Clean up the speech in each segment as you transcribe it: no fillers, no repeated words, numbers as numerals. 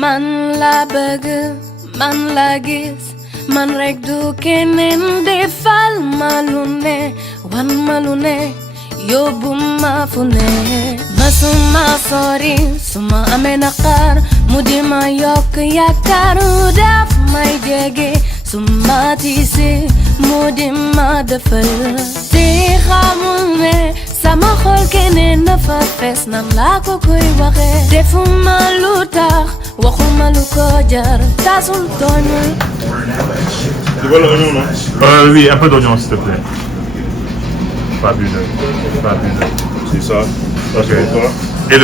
Man la bëgg man la gis man rek du keneen defal ma lu ne wan ma lu ne yóbbu ma fu ne masuma sori suma amee naqar mu di ma yokk yaakaar daf may jege suma tiise mu di ma defal te xamul ne sama xol keneen na fa fees nan laa ko koy waxe defuma lu tax waxuma lu ko jar tasul tooñul. Tu veux l'oignon, non? Oui, un peu d'oignon s'il te plaît. Fabuleux. C'est ça. Ok. Et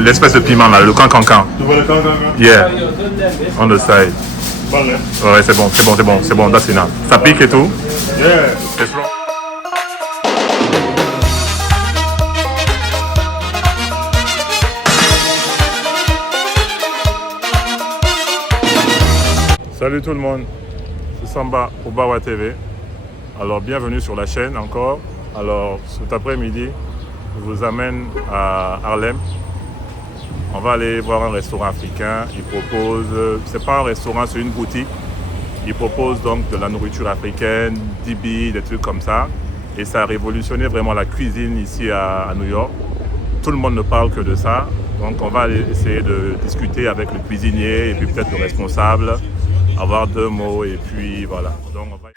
l'espèce de piment là, le cancan. Tu veux le cancan? Yeah. On the side. Bon, hein? Ouais, c'est bon, that's enough. Ça pique et tout? Yeah. C'est bon. Salut tout le monde, c'est Samba pour Bawa TV. Alors bienvenue sur la chaîne encore. Alors cet après-midi, je vous amène à Harlem. On va aller voir un restaurant africain. Il propose, c'est pas un restaurant, c'est une boutique. Il propose donc de la nourriture africaine, dibi, des trucs comme ça. Et ça a révolutionné vraiment la cuisine ici à New York. Tout le monde ne parle que de ça. Donc on va aller essayer de discuter avec le cuisinier et puis peut-être le responsable. Avoir 2 mots et puis voilà. Donc on va...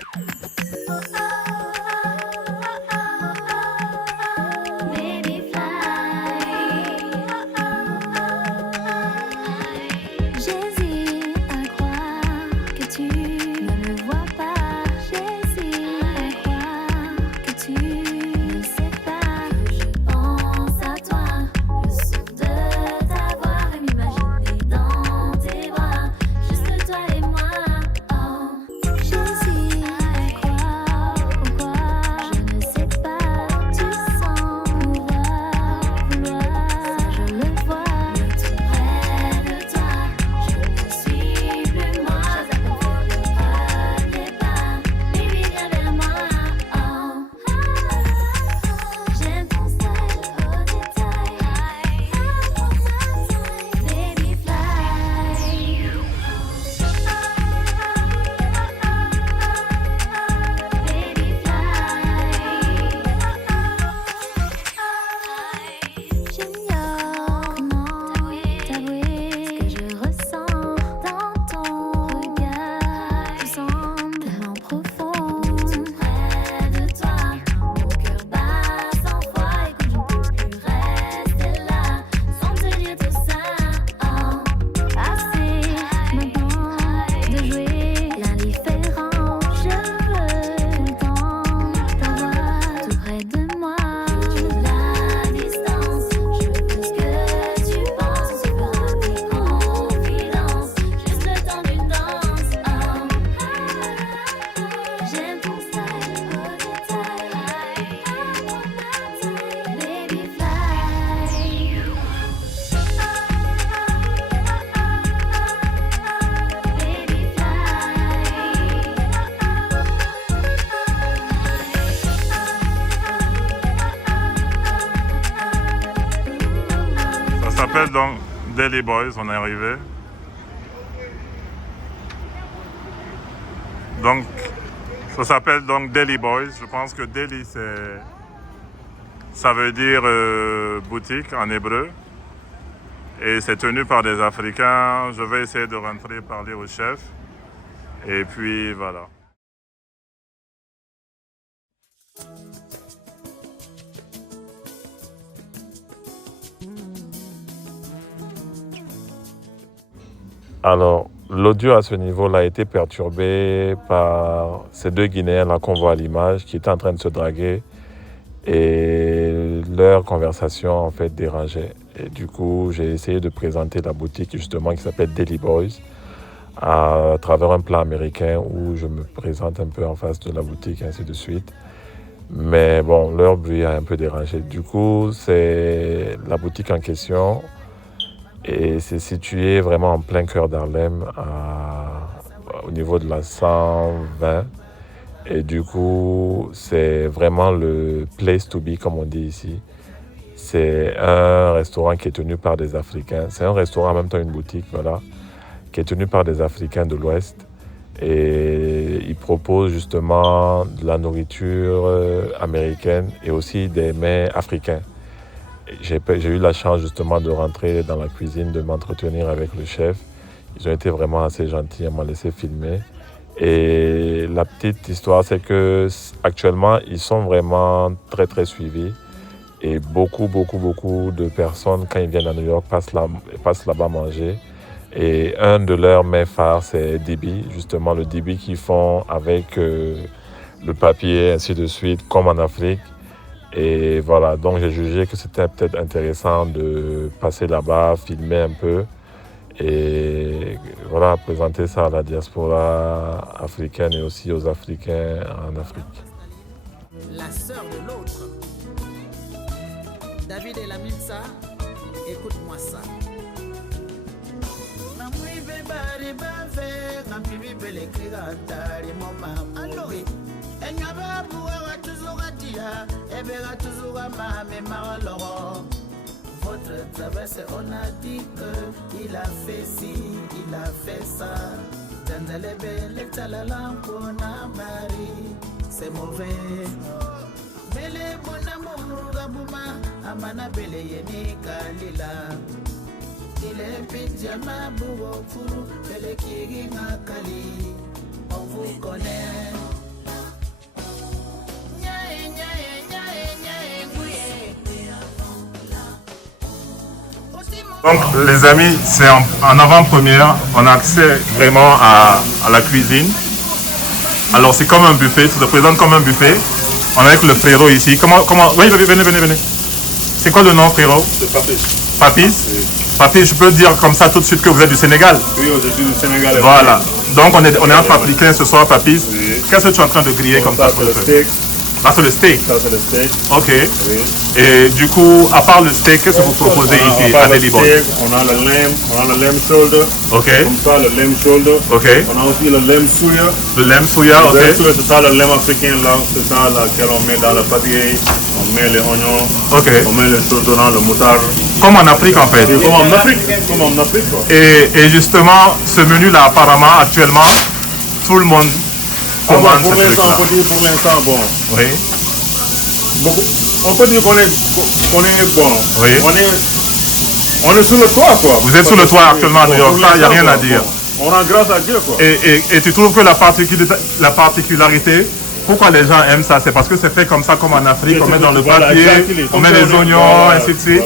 Ça s'appelle donc Deli Boys, on est arrivé. Donc, ça s'appelle donc Deli Boys. Je pense que Deli, ça veut dire boutique en hébreu. Et c'est tenu par des Africains. Je vais essayer de rentrer parler au chef. Et puis voilà. Alors, l'audio à ce niveau-là a été perturbé par ces 2 Guinéens là qu'on voit à l'image qui étaient en train de se draguer et leur conversation en fait dérangeait. Et du coup, j'ai essayé de présenter la boutique justement qui s'appelle Deli Boys à travers un plan américain où je me présente un peu en face de la boutique et ainsi de suite. Mais bon, leur bruit a un peu dérangé. Du coup, c'est la boutique en question. Et c'est situé vraiment en plein cœur d'Harlem, au niveau de la 120. Et du coup, c'est vraiment le place to be, comme on dit ici. C'est un restaurant qui est tenu par des Africains. C'est un restaurant en même temps une boutique, voilà, qui est tenu par des Africains de l'Ouest. Et ils proposent justement de la nourriture américaine et aussi des mets africains. J'ai eu la chance justement de rentrer dans la cuisine, de m'entretenir avec le chef. Ils ont été vraiment assez gentils, ils m'ont laissé filmer. Et la petite histoire, c'est que actuellement, ils sont vraiment très très suivis. Et beaucoup de personnes, quand ils viennent à New York, passent là-bas manger. Et un de leurs mets phares, c'est Dibi, justement le Dibi qu'ils font avec le papier, ainsi de suite, comme en Afrique. Et voilà, donc j'ai jugé que c'était peut-être intéressant de passer là-bas, filmer un peu et voilà, présenter ça à la diaspora africaine et aussi aux Africains en Afrique. La sœur de l'autre. David et la Mimsa, écoute-moi ça. Votre travail, on a dit qu'il a fait ci, il a fait ça. C'est mauvais. Mais les bons amours, Gabouma, Amana Bele Yeni Kalila. Il est Pinjama Bougo Furu, Bele Kiginga Kali. On vous connaît. Donc les amis, c'est en avant-première, on a accès vraiment à la cuisine. Alors c'est comme un buffet, ça se présente comme un buffet. On est avec le frérot ici. Oui, venez. C'est quoi le nom, frérot? C'est Papis. Papis? Oui. Papis, je peux dire comme ça tout de suite que vous êtes du Sénégal? Oui, je suis du Sénégal. Voilà. Donc on est entre Africains ce soir, Papis. Oui. Qu'est-ce que tu es en train de griller comme ça? C'est le steak. Là, c'est le steak. Ça, c'est le steak. Ok. Oui. Et du coup, à part le steak, qu'est-ce que vous proposez ici à Daily Boy? On a le lamb shoulder. Ok. Comme ça, le lamb shoulder. Ok. On a aussi le lamb souya. Le lamb souya, ok. Le lamb souya, c'est ça le lamb africain là. C'est ça lequel on met dans le papier. On met les oignons. Ok. On met les choses dedans, le moutarde. Comme en Afrique en fait. Comme en Afrique. Comme en Afrique quoi. Et justement, ce menu-là, apparemment, actuellement, tout le monde commande pour ce truc-là. pour l'instant, bon. Oui. Beaucoup, on peut dire qu'on est bon. Oui. On est sur le toit quoi. Vous êtes sur le toit actuellement à New York, ça, il n'y a rien à dire. On rend grâce à Dieu quoi. Et tu trouves que la particularité, pourquoi les gens aiment ça? C'est parce que c'est fait comme ça, comme en Afrique, on met dans le papier, on met les oignons, ainsi de suite.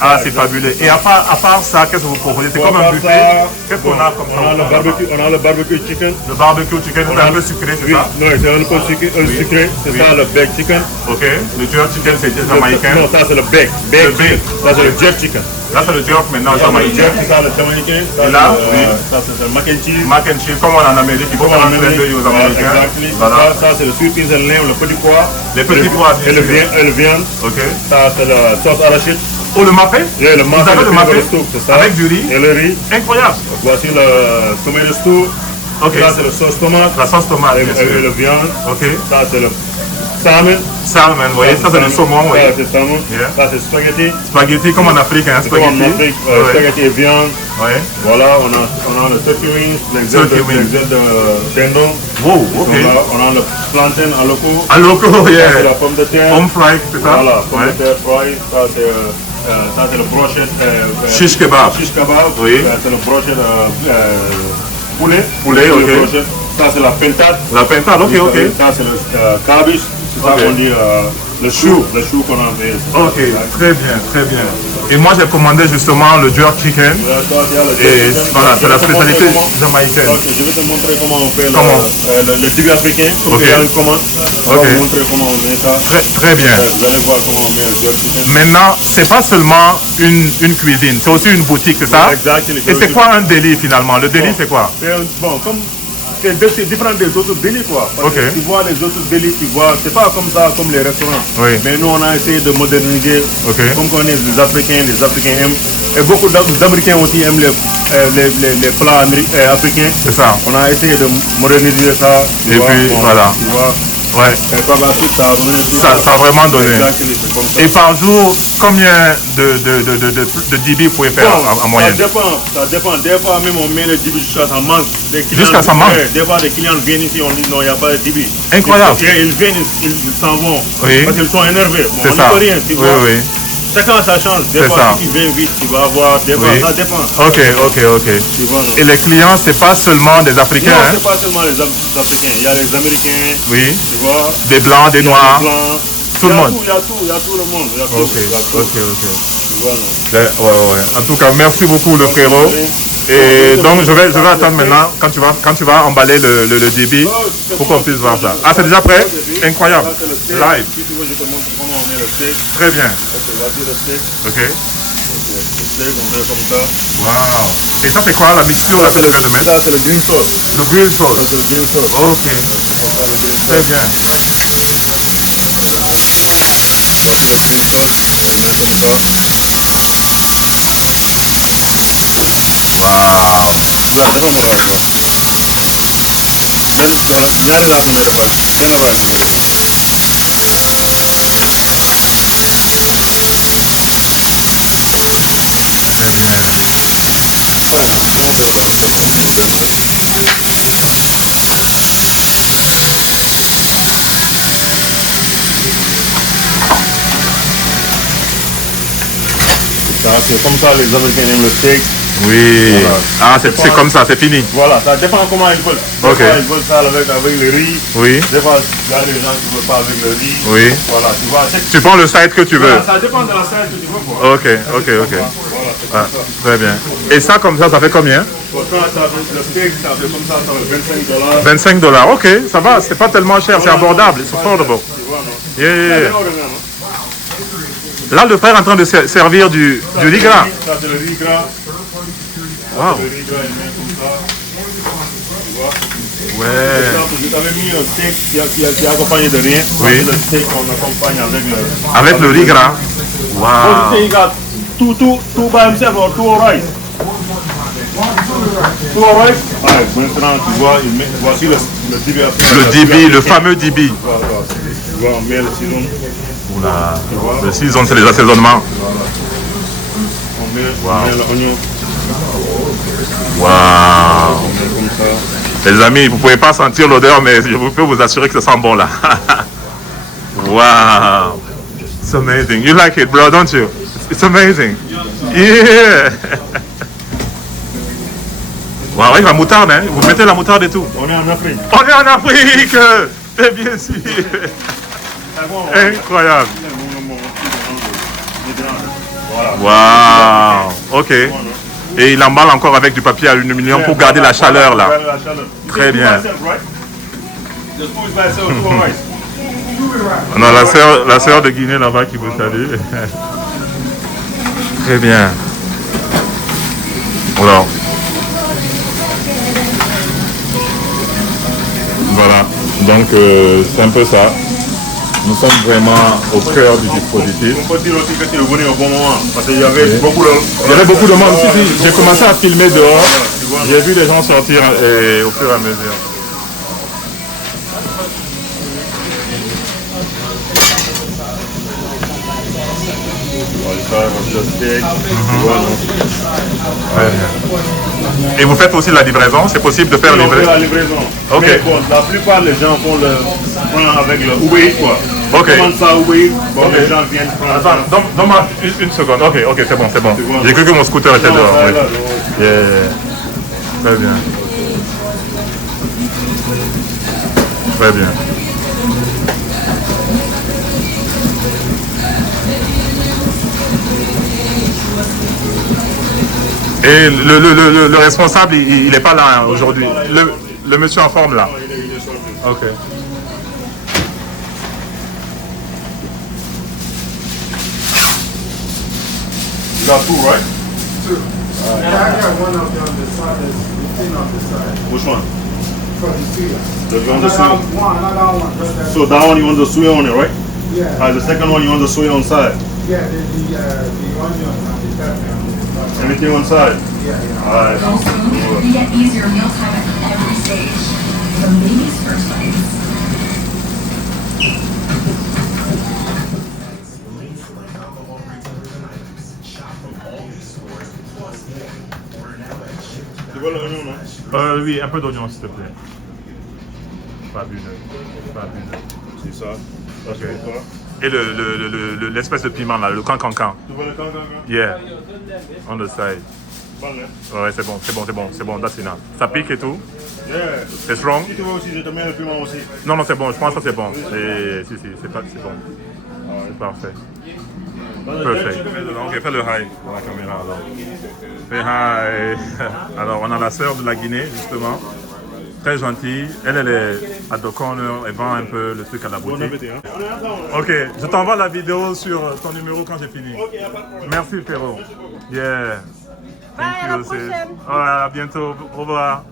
Ah, c'est fabuleux. Et à part ça, qu'est-ce que vous proposez? C'est comme un buffet. Qu'est-ce qu'on a comme ça? On a le barbecue chicken. Le barbecue chicken, c'est un peu sucré, c'est ça? Non, c'est un peu sucré. C'est ça le baked chicken. Ok. Le jerk chicken, c'est jamaïcain. Non, ça c'est le baked. Le baked. Ça c'est le jerk chicken. Là, c'est le jerk maintenant jamaïcain. C'est ça le jamaïcain. Et là, oui. Ça c'est le mac and cheese. Mac and cheese, comme on en Amérique, il faut faire un clin d'œil aux Américains. Voilà. Ça c'est le sweet peas and lamb, le petit pois. Les petits pois, et le viande. Ok. Ça c'est la sauce arachide. Oh, le mapé? Oui, le mapé. Vous avez le mapé? C'est ça. Avec du riz? Et le riz. Incroyable. Voici le tomato stew. Ok. Là c'est le sauce tomate. La sauce tomate, Et bien sûr. le viande. Ok. Ça c'est le salmon. Salmon, vous voyez, ça c'est le saumon, oui. Ça c'est salmon. Yeah. Ça c'est spaghetti. Spaghetti comme en Afrique, hein, C'est comme spaghetti. en Afrique, Ouais. spaghetti et viande. Ouais. Voilà, on a le turkey wings, les ailes de dindon. Wow, ok. On a le plantain à loco. À loco, Ça, c'est yeah. la pomme de terre. Home fry, c'est ça? Voilà, pomme Ouais. de terre fry. Ça c'est le brochette. Shish kebab. Shish kebab. Oui. C'est le brochette poulet. Poulet, ok. Le brochette. Ça c'est la pentade. La pentade, ok, ok. Ça c'est le cabbage. C'est ça Ok. qu'on dit le chou. Le chou qu'on a fait. Ok, très bien, très bien. Et moi j'ai commandé justement le jerk chicken. Et voilà, c'est la spécialité jamaïcaine. Ok, je vais te montrer comment on fait Comment? le tibi africain. Comme Ok. il y a une commande. On va Ok. vous montrer comment on met ça. Très bien. Vous allez voir comment on met le jerk chicken. Maintenant, c'est pas seulement une cuisine, c'est aussi une boutique, c'est ça? Exactement. Et c'est quoi un délit finalement? Le délit c'est quoi? Bon, comme c'est différent des autres délits quoi. Parce Ok. que tu vois les autres délits, tu vois, c'est pas comme ça comme les restaurants. Oui. Mais nous on a essayé de moderniser. Ok. Comme on est les Africains aiment. Et beaucoup d'Américains aussi aiment les plats africains. C'est ça. On a essayé de moderniser ça. tu Et vois, puis, bon, voilà. Tu vois, Ouais. Et par la suite, ça a donné tout. Ça a vraiment donné. Exactement, c'est comme ça. Et par jour, combien de dB vous pouvez faire en moyenne? Ça dépend. Des fois, même on met le débit jusqu'à ça manque. Jusqu'à ça manque. Des fois, les clients viennent ici, on dit non, il n'y a pas de débit. Incroyable. Ils viennent, ils s'en vont. Oui. Parce qu'ils sont énervés. Bon, C'est on ça. ne peut rien, tu Oui, vois. oui. Chacun ça change. Des C'est fois, ça. si tu viens vite, tu vas avoir. Des fois, Oui. ça dépend. Ok. Tu vois, non? Et les clients, c'est pas seulement des Africains, Non, hein? c'est pas seulement les Africains. Il y a les Américains, Oui. tu vois. Des blancs, des Il y a noirs. les Blancs. Tout le monde. Il y a tout le monde. Il y a tout. Ok. Il y a tout. Tu vois, non? Ouais. En tout cas, merci beaucoup le frérot. Et donc je vais attendre maintenant quand tu vas emballer le débit pour qu'on puisse voir ça. Ah, c'est déjà prêt? Incroyable. Ça, c'est le steak. Live. Si tu veux, je te montre comment on met le steak. Très bien. Ok, voici le steak. Ok. Le steak, on met comme ça. Wow. Et ça c'est quoi la mixture là que tu viens de mettre? Ça, c'est le green sauce. Le grill Ça, sauce. c'est le green sauce. Ok. C'est comme ça, le green sauce. Très bien. Voici le green sauce. On le met comme ça. Là, dafa mu laaj quoi. ñaari laaj nga may defal. Kenn baa ngi ñëw. Ça, c'est comme ça les Américains aiment le steak. Oui. Voilà. Ah, c'est comme ça, c'est fini. Voilà, ça dépend comment ils veulent. Des Ok. fois, ils veulent ça avec le riz. Oui. Des fois, il y a des gens qui ne veulent pas avec le riz. Oui. Voilà, tu vois. Tu prends le side que tu veux. Voilà, ça dépend de la salle que tu veux, quoi. Ok. Voilà, c'est Ah, comme ça. très bien. Et ça comme ça fait combien? Pourtant, le steak, ça fait comme ça fait $25. $25. Ok, ça va, c'est pas tellement cher, c'est abordable, c'est affordable. Tu vois, non? Yeah. Ça, c'est Là, le frère est en train de servir du riz gras. Ça, c'est le riz gras. Wow. Le riz gras, il met comme ça. Tu vois? Ouais. Je t'avais mis un steak qui est accompagné de rien. Oui. C'est le steak qu'on accompagne Avec le riz gras. Oh, Wow. he got two by himself or two rice. Two rice. Ouais, maintenant tu vois, voici le dibi. Le dibi, le fameux dibi. Voilà. Tu vois, on met le citron. Oula. Le season, c'est les assaisonnements. On met l'oignon. Wow. On met comme ça. Les amis, vous ne pouvez pas sentir l'odeur, mais je peux vous assurer que ça sent bon là. Wow. It's amazing. You like it, bro, don't you? It's amazing. Yeah. Wow, avec la moutarde, hein? Vous mettez la moutarde et tout. On est en Afrique. On est en Afrique! C'est bien sûr. Incroyable. Voilà. Wow. Ok. Et il emballe encore avec du papier aluminium pour garder la chaleur là. Très bien. On a la sœur de Guinée là-bas qui vous salue. Très bien. Alors. Voilà. Donc c'est un peu ça. Nous sommes vraiment au cœur du dispositif. On peut dire aussi que tu es venu au bon moment. Parce qu'il y avait beaucoup de... Il y avait beaucoup de monde. Si. J'ai commencé à filmer dehors. J'ai vu les gens sortir au fur et à mesure. Et vous faites aussi la livraison? C'est possible de faire livrer la livraison. Ok. Mais bon, la plupart des gens font prennent avec le Uber Eats, quoi. Ok. Comment ça Uber Eats? Bon, les gens viennent prendre. Attends, donne-moi une seconde. Ok, c'est bon. J'ai cru que mon scooter était dehors. Oui. Yeah. Très bien. Très bien. Et le responsable, il n'est pas là aujourd'hui. Le monsieur en forme là. Ok. You got two, right? Two. And I got one of them on the side that's thin on the side. Which one? For the suya. You want I the got suya? one, I got one. Just that. So that one you want the suya on it, right? Yeah. The second one you want the suya on side. Yeah, the onion and the pepper. Everything on side. Yeah. Alright. You get easier mealtime at every stage. The baby's first bites. Tu vois l'oignon, non? Oui, un peu d'oignon, s'il te plaît. Pas abusé. C'est ça. Ça, c'est pour toi. Et l'espèce de piment là, le cancancan. Tu vois le cancan? Yeah. On the side. Bon, là. Ouais, c'est bon. That's enough. Ça pique et tout. Yeah. C'est strong. Si tu veux aussi, je te mets le piment aussi. Non, c'est bon. Je pense que c'est bon. Si, c'est bon. C'est parfait. Perfect. Ok, fais le high dans la caméra alors. Fais high. Alors, on a la sœur de la Guinée, justement. Très gentille. Elle est à the corner. Elle vend un peu le truc à la Bon boutique. appétit, hein? On est ensemble. Ok, je t'envoie la vidéo sur ton numéro quand j'ai fini. Ok, y a pas de problème. Merci, frérot. Yeah. Bye, à la sis. prochaine. Ouais, à bientôt. Au revoir.